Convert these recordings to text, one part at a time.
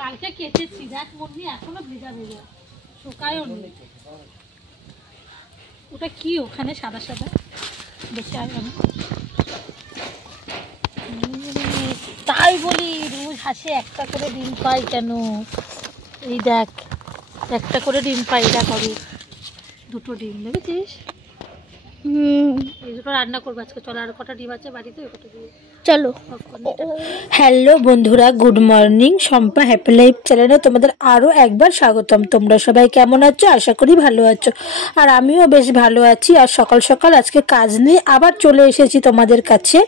কালকে কেটেছি দেখ মন্নি এখনো ভেজা ভেজা শুকায়ও নি। ওটা কি ওখানে সাদা সাদা দেখে আমি তাই বলি রোজ হাসে একটা করে ডিম পাই কেন? এই দেখ একটা করে ডিম পাই, এটা করে দুটো ডিম দেখেছিস? এই দুটো রান্না করবো আজকে। চলো আর কটা ডিম আছে বাড়িতে, ওই কটা দিয়ে চলো। হ্যালো বন্ধুরা, good morning. Shampa happy life চ্যানেলে তোমাদের আরও একবার স্বাগতম। তোমরা সবাই কেমন আছো? আশা করি ভালো আছো, আর আমিও বেশ ভালো আছি। আর সকাল সকাল আজকে কাজ নিয়ে আবার চলে এসেছি তোমাদের কাছে।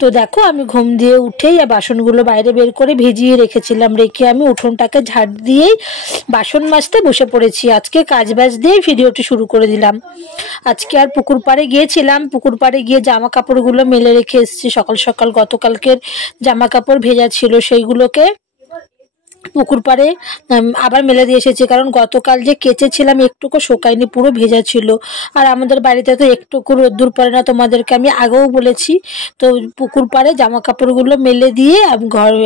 তো দেখো আমি ঘুম দিয়ে উঠেই আর বাসনগুলো বাইরে বের করে ভিজিয়ে রেখেছিলাম, রেখে আমি উঠোনটাকে ঝাড় দিয়েই বাসন মাজতে বসে পড়েছি। আজকে কাজ বাজ দিয়েই ভিডিওটি শুরু করে দিলাম। আজকে আর পুকুর পাড়ে গিয়েছিলাম, পুকুর পাড়ে গিয়ে জামা কাপড়গুলো মেলে রেখে এসেছি সকাল সকাল। গতকালকের জামা কাপড় ভেজা ছিল, সেইগুলোকে পুকুর পাড়ে আবার মেলে দিয়ে এসেছি, কারণ গতকাল যে কেচেছিলাম একটুকু শোকায়নি, পুরো ভেজা ছিল। আর আমাদের বাড়িতে তো একটুকু রোদ্দুর পড়ে না, তোমাদেরকে আমি আগেও বলেছি। তো পুকুর পাড়ে জামা কাপড়গুলো মেলে দিয়ে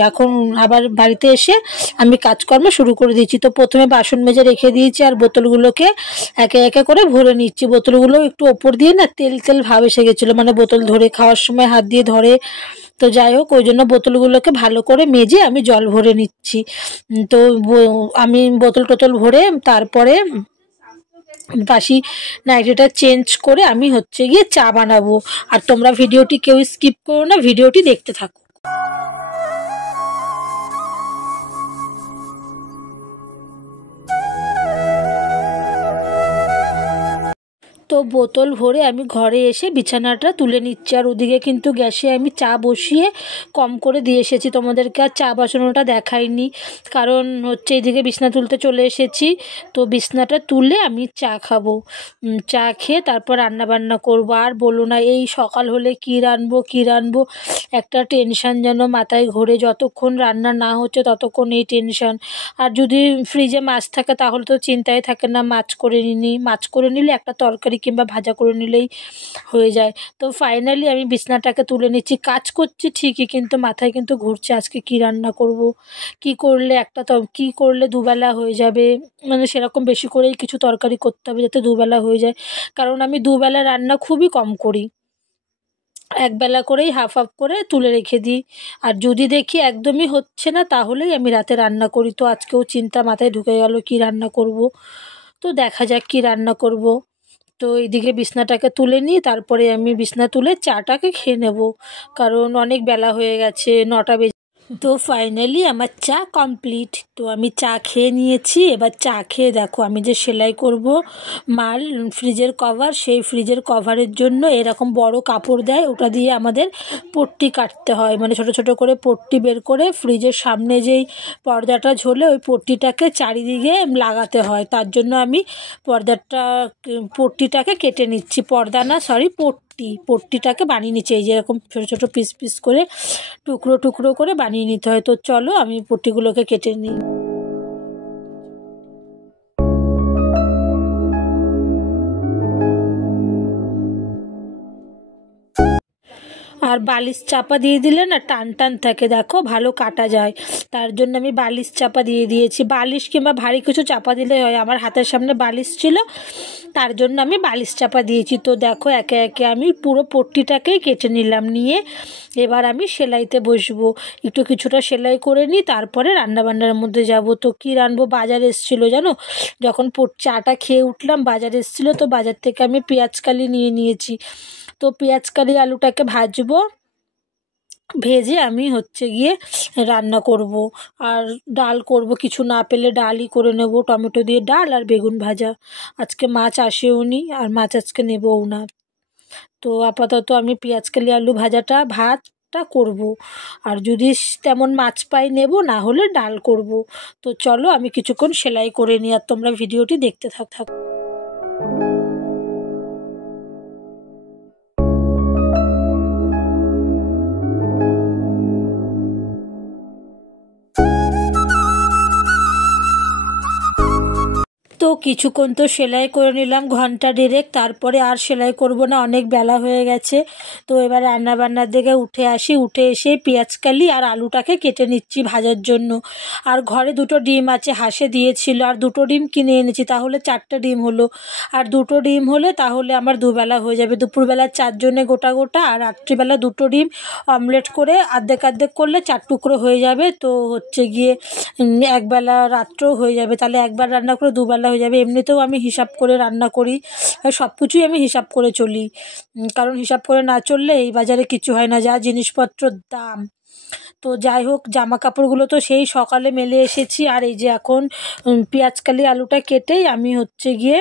এখন আবার বাড়িতে এসে আমি কাজকর্ম শুরু করে দিয়েছি। তো প্রথমে বাসন মেজে রেখে দিয়েছি, আর বোতলগুলোকে একে একে করে ভরে নিচ্ছি। বোতলগুলো একটু ওপর দিয়ে না তেল তেল ভাব এসে গেছিলো, মানে বোতল ধরে খাওয়ার সময় হাত দিয়ে ধরে। তো যাই হোক, ওই জন্য বোতলগুলোকে ভালো করে মেজে আমি জল ভরে নিচ্ছি। তো আমি বোতল টোতল ভরে তারপরে বাসি নাইটিটা চেঞ্জ করে আমি হচ্ছে গিয়ে চা বানাবো। আর তোমরা ভিডিওটি কেউ স্কিপ করো না, ভিডিওটি দেখতে থাকো। তো বোতল ভরে আমি ঘরে এসে বিছানাটা তুলে নিচ্ছি, আর ওদিকে কিন্তু গ্যাসে আমি চা বসিয়ে কম করে দিয়ে এসেছি। তোমাদেরকে আর চা বসানোটা দেখাইনি, কারণ হচ্ছে এইদিকে বিছনা তুলতে চলে এসেছি। তো বিছনাটা তুলে আমি চা খাবো, চা খেয়ে তারপর রান্না বান্না করবো। আর বলো না, এই সকাল হলে কি রানবো একটা টেনশান যেন মাথায় ঘোরে। যতক্ষণ রান্না না হচ্ছে ততক্ষণ এই টেনশান। আর যদি ফ্রিজে মাছ থাকে তাহলে তো চিন্তাই থাকে না, মাছ করে নিলে একটা তরকারি কিংবা ভাজা করে নিলেই হয়ে যায়। তো ফাইনালি আমি বিছনাটাকে তুলে নিচ্ছি। কাজ করছি ঠিকই, কিন্তু মাথায় কিন্তু ঘুরছে আজকে কি রান্না করব, কি করলে দুবেলা হয়ে যাবে। মানে সেরকম বেশি করেই কিছু তরকারি করতে হবে যাতে দুবেলা হয়ে যায়, কারণ আমি দুবেলা রান্না খুবই কম করি, একবেলা করেই হাফ করে তুলে রেখে দিই। আর যদি দেখি একদমই হচ্ছে না তাহলেই আমি রাতে রান্না করি। তো আজকেও চিন্তা মাথায় ঢুকে গেল কি রান্না করব। তো দেখা যাক কি রান্না করব। তো এইদিকে বিছনাটাকে তুলে নিই, তারপরে আমি বিছনা তুলে চাটাকে খেয়ে নেব, কারণ অনেক বেলা হয়ে গেছে, 9টা বেজে। তো ফাইনালি আমার চা কমপ্লিট। তো আমি চা খেয়ে নিয়েছি। এবার চা খেয়ে দেখো আমি যে সেলাই করব মাল ফ্রিজের কভার, সেই ফ্রিজের কভারের জন্য এরকম বড় কাপড় দেয়, ওটা দিয়ে আমাদের পট্টি কাটতে হয়। মানে ছোট ছোট করে পট্টি বের করে ফ্রিজের সামনে যেই পর্দাটা ঝোলে ওই পট্টিটাকে চারিদিকে লাগাতে হয়। তার জন্য আমি পট্টিটাকে কেটে নিচ্ছি, পর্দা না সরি পট্টিটাকে বানিয়ে নিচ্ছি। এই যে এরকম ছোটো ছোটো পিস পিস করে টুকরো টুকরো করে বানিয়ে নিতে হয়। তো চলো আমি পট্টিগুলোকে কেটে নিই। আর বালিশ চাপা দিয়ে দিলে না টান টান থাকে, দেখো ভালো কাটা যায়, তার জন্য আমি বালিশ চাপা দিয়ে দিয়েছি। বালিশ কিংবা ভারী কিছু চাপা দিলে হয়, আমার হাতের সামনে বালিশ ছিল তার জন্য আমি বালিশ চাপা দিয়েছি। তো দেখো একে একে আমি পুরো পট্টিটাকেই কেটে নিলাম, নিয়ে এবার আমি সেলাইতে বসবো। কিছুটা সেলাই করে নিই, তারপরে রান্নাবান্নার মধ্যে যাব। তো কি রানবো, বাজার এসেছিলো জানো, যখন চাটা খেয়ে উঠলাম বাজার এসেছিলো, তো বাজার থেকে আমি পেঁয়াজকালি নিয়ে নিয়েছি। তো পেঁয়াজকালি আলুটাকে ভাজবো, ভেজে আমি হচ্ছে গিয়ে রান্না করব। আর ডাল করব, কিছু না পেলে ডালই করে নেব, টমেটো দিয়ে ডাল আর বেগুন ভাজা। আজকে মাছ আসেও নি, আর মাছ আজকে নেবও না। তো আপাতত আমি পেঁয়াজকালি আলু ভাতটা করব, আর যদি তেমন মাছ পাই নেব, না হলে ডাল করব। তো চলো আমি কিছুক্ষণ সেলাই করে নিই, আর তোমরা ভিডিওটি দেখতে থাকো। তো কিছুক্ষণ তো সেলাই করে নিলাম, ঘন্টা দেড়েক, তারপরে আর সেলাই করব না, অনেক বেলা হয়ে গেছে। তো এবার রান্নাবান্নার দিকে উঠে আসি, উঠে এসে পেঁয়াজকালি আর আলুটাকে কেটে নিচ্ছি ভাজার জন্য। আর ঘরে দুটো ডিম আছে, হাঁসে দিয়েছিল, আর দুটো ডিম কিনে এনেছি, তাহলে 4টে ডিম হলো। আর দুটো ডিম হলে তাহলে আমার দুবেলা হয়ে যাবে, দুপুরবেলা 4 জনে গোটা গোটা, আর রাত্রিবেলা দুটো ডিম অমলেট করে অর্ধেক অর্ধেক করলে 4 টুকরো হয়ে যাবে। তো হচ্ছে গিয়ে একবেলা রাত্রেও হয়ে যাবে, তাহলে একবার রান্না করে দুবেলা হয়ে যাবে। এমনিতেও আমি হিসাব করে রান্না করি, সব কিছুই আমি হিসাব করে চলি, কারণ হিসাব করে না চললে এই বাজারে কিছু হয় না, যা জিনিসপত্রের দাম। তো যাই হোক, জামা কাপড়গুলো তো সেই সকালে মেলে এসেছি, আর এই যে এখন পেঁয়াজকালি আলুটা কেটেই আমি হচ্ছে গিয়ে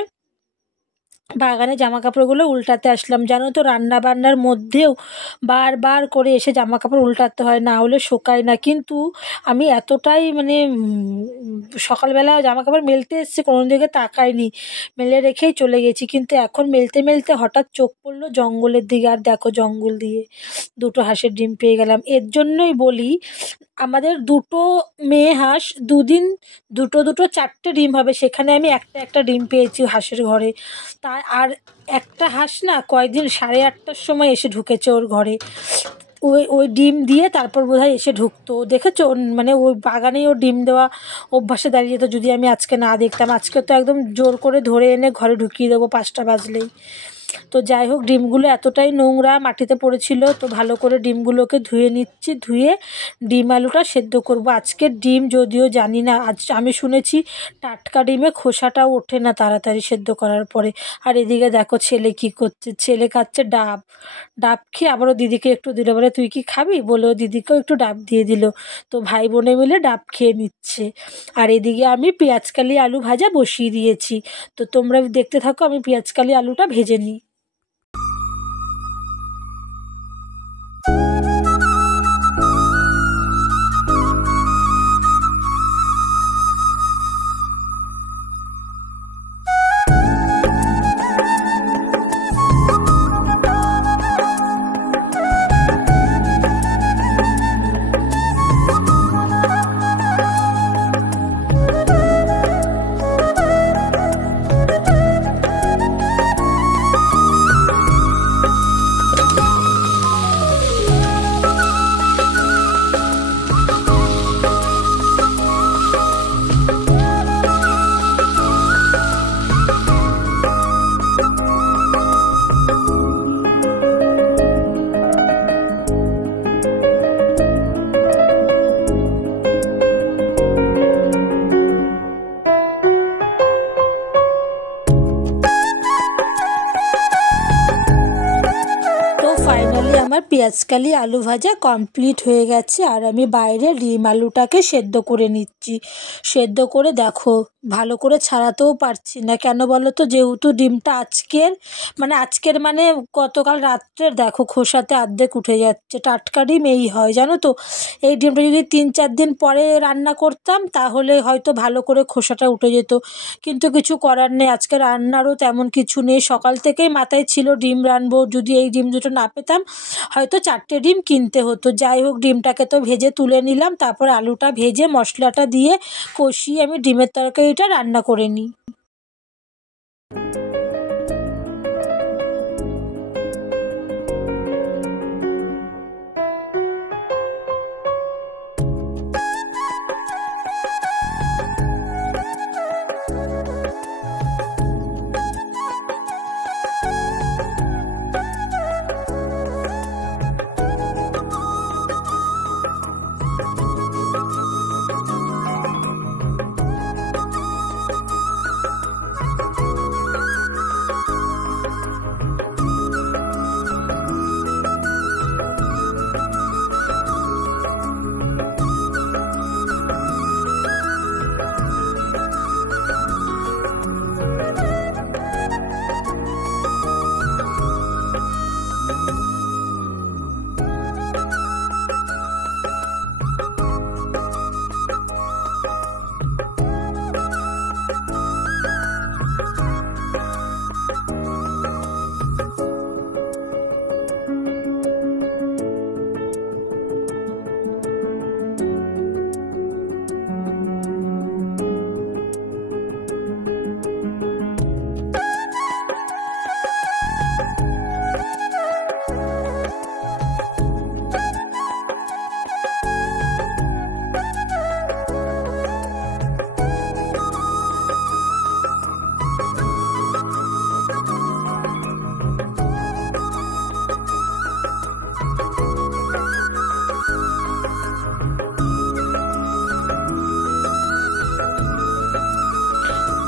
বাগানে জামা কাপড়গুলো উল্টাতে আসলাম। জানো তো, রান্না বান্নার মধ্যেও বারবার করে এসে জামা কাপড় উল্টাতে হয়, না হলে শোকায় না। কিন্তু আমি এতটাই মানে সকালবেলা জামা কাপড় মেলতে এসেছি, কোনো দিকে তাকাইনি, মেলে রেখেই চলে গেছি। কিন্তু এখন মেলতে মেলতে হঠাৎ চোখ পড়লো জঙ্গলের দিকে, আর দেখো জঙ্গল দিয়ে দুটো হাঁসের ডিম পেয়ে গেলাম। এর জন্যই বলি, আমাদের দুটো মেয়ে হাঁস, দুদিন দুটো দুটো 4টে ডিম হবে, সেখানে আমি একটা একটা ডিম পেয়েছি হাঁসের ঘরে। তা আর একটা হাঁস না কয়েকদিন 8:30টার সময় এসে ঢুকেছে ওর ঘরে, ওই ওই ডিম দিয়ে তারপর বোধহয় এসে ঢুকতো। দেখেছো, মানে ওই বাগানেই ওর ডিম দেওয়া অভ্যাসে দাঁড়িয়ে যেত, যদি আমি আজকে না দেখতাম। আজকে তো একদম জোর করে ধরে এনে ঘরে ঢুকিয়ে দেবো 5টা বাজলেই। তো যাই হোক, ডিমগুলো এতটাই নোংরা মাটিতে পড়েছিল, তো ভালো করে ডিমগুলোকে ধুয়ে নিচ্ছি, ধুয়ে ডিম আলুটা সেদ্ধ করব। আজকের ডিম যদিও জানি না, আজ আমি শুনেছি টাটকা ডিমে খোসাটাও ওঠে না তাড়াতাড়ি সেদ্ধ করার পরে। আর এদিকে দেখো ছেলে কি করছে, ছেলে খাচ্ছে ডাব। ডাব খেয়ে আবারও দিদিকে একটু দিল, বলে তুই কি খাবি, বলে ও দিদিকেও একটু ডাব দিয়ে দিল। তো ভাই বোনে মিলে ডাব খেয়ে নিচ্ছে। আর এদিকে আমি পেঁয়াজকালি আলু ভাজা বসিয়ে দিয়েছি। তো তোমরা দেখতে থাকো, আমি পেঁয়াজকালি আলুটা ভেজে নিই। ফাইনালি আমার পেঁয়াজকালি আলু ভাজা কমপ্লিট হয়ে গেছে, আর আমি বাইরে ডিম আলুটাকে সেদ্ধ করে নিচ্ছি। সেদ্ধ করে দেখো ভালো করে ছাড়াতেও পারছি না, কেন বলো তো, যেহেতু ডিমটা আজকের মানে গতকাল রাত্রের, দেখো খোসাতে অর্ধেক উঠে যাচ্ছে। টাটকা ডিম এই হয়, জানো তো। এই ডিমটা যদি 3-4 দিন পরে রান্না করতাম তাহলে হয়তো ভালো করে খোসাটা উঠে যেত, কিন্তু কিছু করার নেই। আজকে রান্নারও তেমন কিছু নেই, সকাল থেকেই মাথায় ছিল ডিম রানবো, যদি এই ডিম দুটো না পেতাম হয়তো 4টে ডিম কিনতে হতো। যাই হোক, ডিমটাকে তো ভেজে তুলে নিলাম, তারপর আলুটা ভেজে মশলাটা দিয়ে কষিয়ে আমি ডিমের তরকারিটা রান্না করে নিই।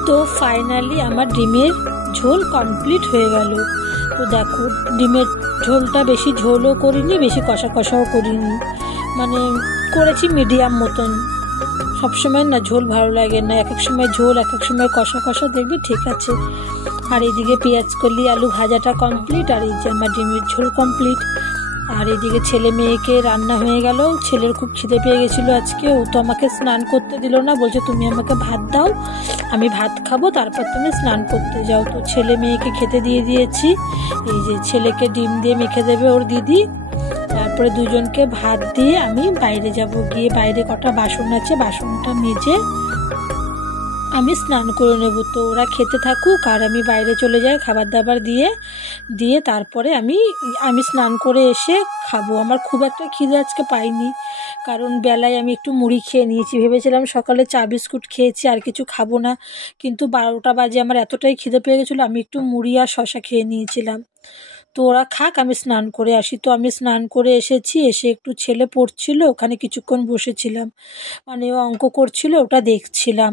তো ফাইনালি আমার ডিমের ঝোল কমপ্লিট হয়ে গেল। তো দেখো ডিমের ঝোলটা বেশি ঝোলও করিনি, বেশি কষা কষাও করিনি, মানে করেছি মিডিয়াম মতন। সবসময় না ঝোল ভালো লাগে না, এক এক সময় ঝোল, এক এক সময় কষা কষা, দেখবে ঠিক আছে। আর এইদিকে পেঁয়াজ কলি আলু ভাজাটা কমপ্লিট, আর এই যে আমার ডিমের ঝোল কমপ্লিট। আর এইদিকে ছেলে মেয়েকে রান্না হয়ে গেল। ছেলের খুব খিদে পেয়ে গেছিলো আজকে, ও তো আমাকে স্নান করতে দিল না, বলছে তুমি আমাকে ভাত দাও, আমি ভাত খাবো, তারপর তুমি স্নান করতে যাও। তো ছেলে মেয়েকে খেতে দিয়ে দিয়েছি। এই যে ছেলেকে ডিম দিয়ে মেখে দেবে ওর দিদি, তারপরে দুজনকে ভাত দিয়ে আমি বাইরে যাব, গিয়ে বাইরে কটা বাসন আছে বাসনটা মেজে আমি স্নান করে নেব। তো ওরা খেতে থাকুক আর আমি বাইরে চলে যাই খাবার দাবার দিয়ে তারপরে আমি স্নান করে এসে খাবো। আমার খুব একটা খিদে আজকে পাইনি, কারণ বেলায় আমি একটু মুড়ি খেয়ে নিয়েছি, ভেবেছিলাম সকালে চা বিস্কুট খেয়েছি আর কিছু খাবো না, কিন্তু 12টা বাজে আমার এতটাই খিদে পেয়ে গেছিলো, আমি একটু মুড়ি আর শশা খেয়ে নিয়েছিলাম। তো ওরা খাক, আমি স্নান করে আসি। তো আমি স্নান করে এসেছি, এসে একটু ছেলে পড়ছিল, ওখানে কিছুক্ষণ বসেছিলাম, মানে ও অঙ্ক করছিল, ওটা দেখছিলাম।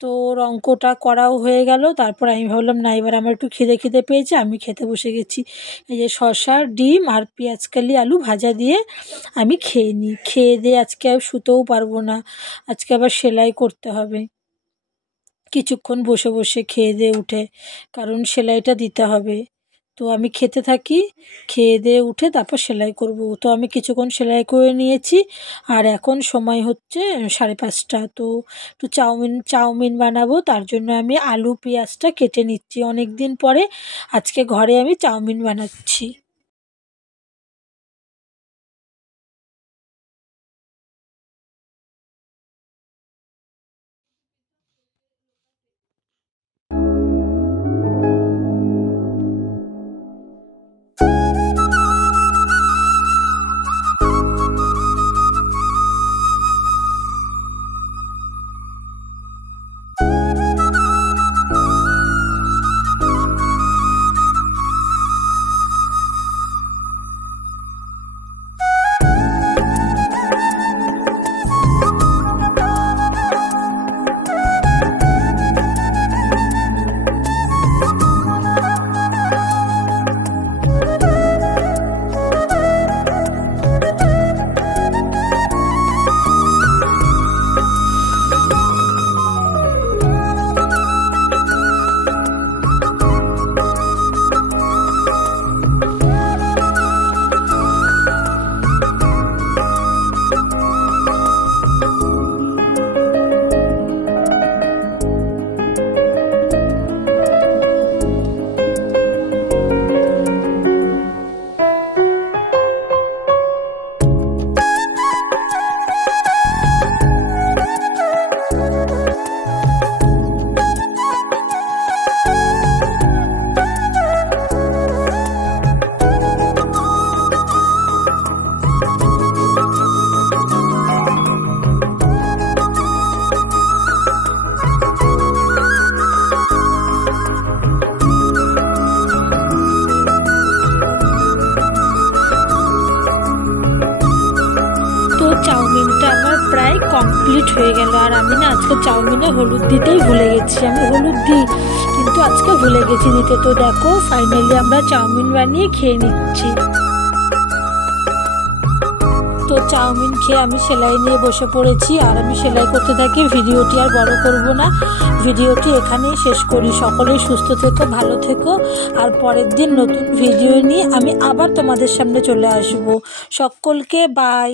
তো ওর অঙ্কটা করাও হয়ে গেল। তারপর আমি ভাবলাম না এবার আমার একটু খিদে পেয়েছে, আমি খেতে বসে গেছি। এই যে শসা ডিম আর পেঁয়াজকালি আলু ভাজা দিয়ে আমি খেয়ে নিই। খেয়ে দিয়ে আজকে আর শুতেও পারবো না, আজকে আবার সেলাই করতে হবে কিছুক্ষণ বসে বসে খেয়ে দিয়ে উঠে, কারণ সেলাইটা দিতে হবে। তো আমি খেতে থাকি, খেয়ে দিয়ে উঠে তারপর সেলাই করব। তো আমি কিছুক্ষণ সেলাই করে নিয়েছি, আর এখন সময় হচ্ছে 5:30। তো একটু চাউমিন বানাবো, তার জন্য আমি আলু পেঁয়াজটা কেটে নিচ্ছি। অনেক দিন পরে আজকে ঘরে আমি চাউমিন বানাচ্ছি। চাউমিনটা আমার প্রায় কমপ্লিট হয়ে গেল। আর আমি না আজকে চাউমিনে হলুদ দিতেই ভুলে গেছি, আমি হলুদ দিই কিন্তু আজকে ভুলে গেছি দিতে। তো দেখো ফাইনালি আমরা চাউমিন বানিয়ে খেয়ে নিচ্ছি। তো চাউমিন খেয়ে আমি সেলাই নিয়ে বসে পড়েছি, আর আমি সেলাই করতে থাকি। ভিডিওটি আর বড় করব না, ভিডিওটি এখানেই শেষ করি। সকলেই সুস্থ থেকো, ভালো থেকো, আর পরের দিন নতুন ভিডিও নিয়ে আমি আবার তোমাদের সামনে চলে আসব। সকলকে বাই।